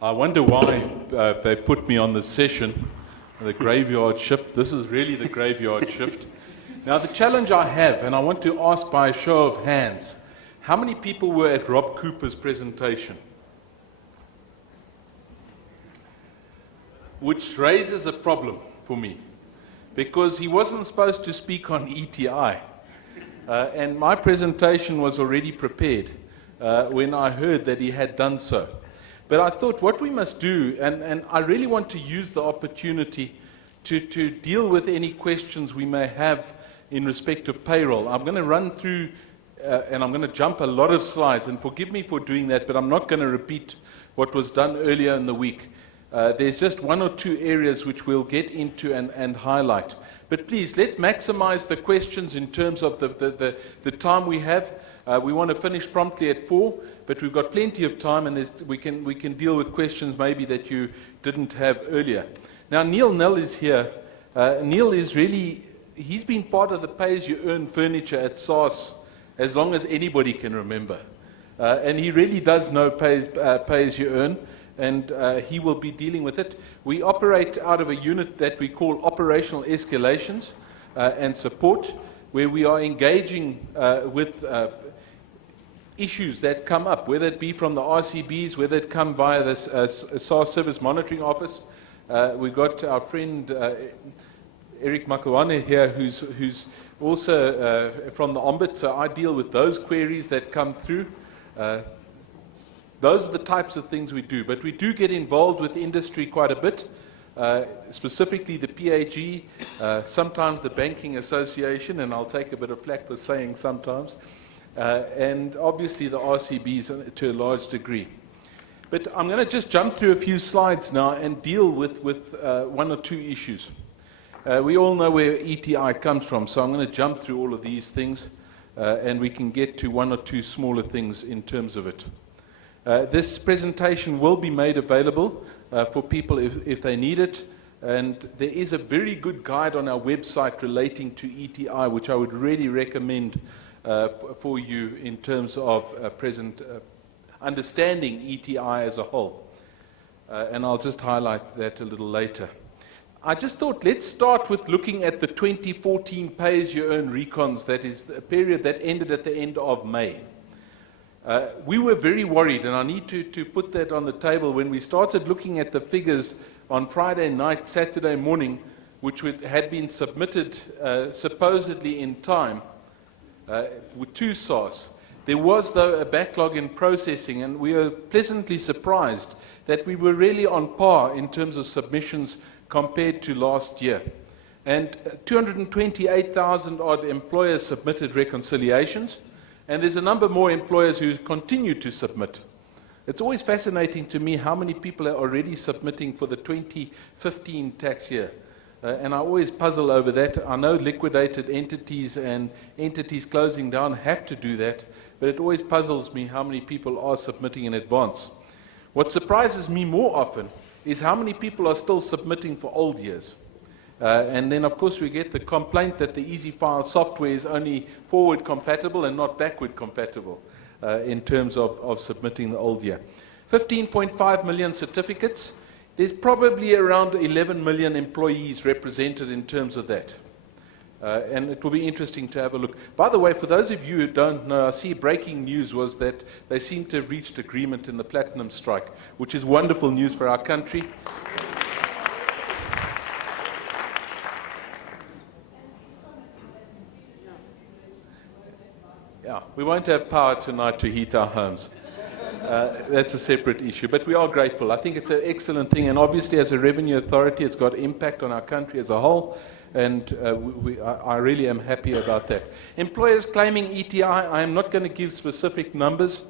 I wonder why they put me on this session, the graveyard shift. This is really the graveyard shift. Now, the challenge I have, and I want to ask by a show of hands, how many people were at Rob Cooper's presentation? Which raises a problem for me, because he wasn't supposed to speak on ETI. And my presentation was already prepared when I heard that he had done so. But I thought what we must do, and I really want to use the opportunity to deal with any questions we may have in respect of payroll. I'm going to run through and I'm going to jump a lot of slides, and forgive me for doing that, but I'm not going to repeat what was done earlier in the week. There's just one or two areas which we'll get into and highlight. But please, let's maximize the questions in terms of the time we have. We want to finish promptly at 4, but we've got plenty of time, and we can deal with questions maybe that you didn't have earlier. Now, Neil Nell is here. Neil is really, he's been part of the pay-as-you-earn furniture at SARS as long as anybody can remember. And he really does know pay-as-you-earn, and he will be dealing with it. We operate out of a unit that we call operational escalations and support, where we are engaging with issues that come up, whether it be from the RCBs, whether it come via the SARS Service Monitoring Office. We've got our friend Eric Makawane here, who's also from the Ombud, so I deal with those queries that come through. Those are the types of things we do, but we do get involved with industry quite a bit, specifically the PAG, sometimes the Banking Association, and I'll take a bit of flack for saying sometimes, and obviously the RCBs to a large degree. But I'm going to just jump through a few slides now and deal with one or two issues. We all know where ETI comes from, so I'm going to jump through all of these things, and we can get to one or two smaller things in terms of it. This presentation will be made available for people if they need it, and there is a very good guide on our website relating to ETI, which I would really recommend for you in terms of understanding ETI as a whole. And I'll just highlight that a little later. I just thought let's start with looking at the 2014 pay-as-you-earn recons, that is a period that ended at the end of May. We were very worried, and I need to put that on the table, when we started looking at the figures on Friday night, Saturday morning, which had been submitted supposedly in time to SARS. There was, though, a backlog in processing, and we were pleasantly surprised that we were really on par in terms of submissions compared to last year. And 228,000 odd employers submitted reconciliations, and there's a number more employers who continue to submit. It's always fascinating to me how many people are already submitting for the 2015 tax year. And I always puzzle over that. I know liquidated entities and entities closing down have to do that, but it always puzzles me how many people are submitting in advance. What surprises me more often is how many people are still submitting for old years. And then, of course, we get the complaint that the EasyFile software is only forward compatible and not backward compatible in terms of submitting the old year. 15.5 million certificates. There's probably around 11 million employees represented in terms of that. And it will be interesting to have a look. By the way, for those of you who don't know, I see breaking news was that they seem to have reached agreement in the platinum strike, which is wonderful news for our country. Yeah, we won't have power tonight to heat our homes. That's a separate issue, but we are grateful. I think it's an excellent thing, and obviously as a revenue authority, it's got impact on our country as a whole, and I really am happy about that. Employers claiming ETI, I am not going to give specific numbers.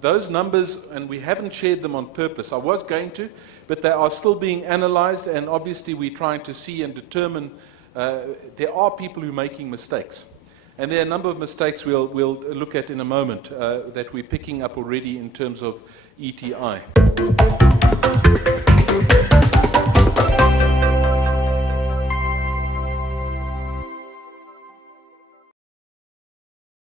Those numbers, and we haven't shared them on purpose. I was going to, but they are still being analyzed, and obviously we're trying to see and determine there are people who are making mistakes. And there are a number of mistakes we'll look at in a moment that we're picking up already in terms of ETI.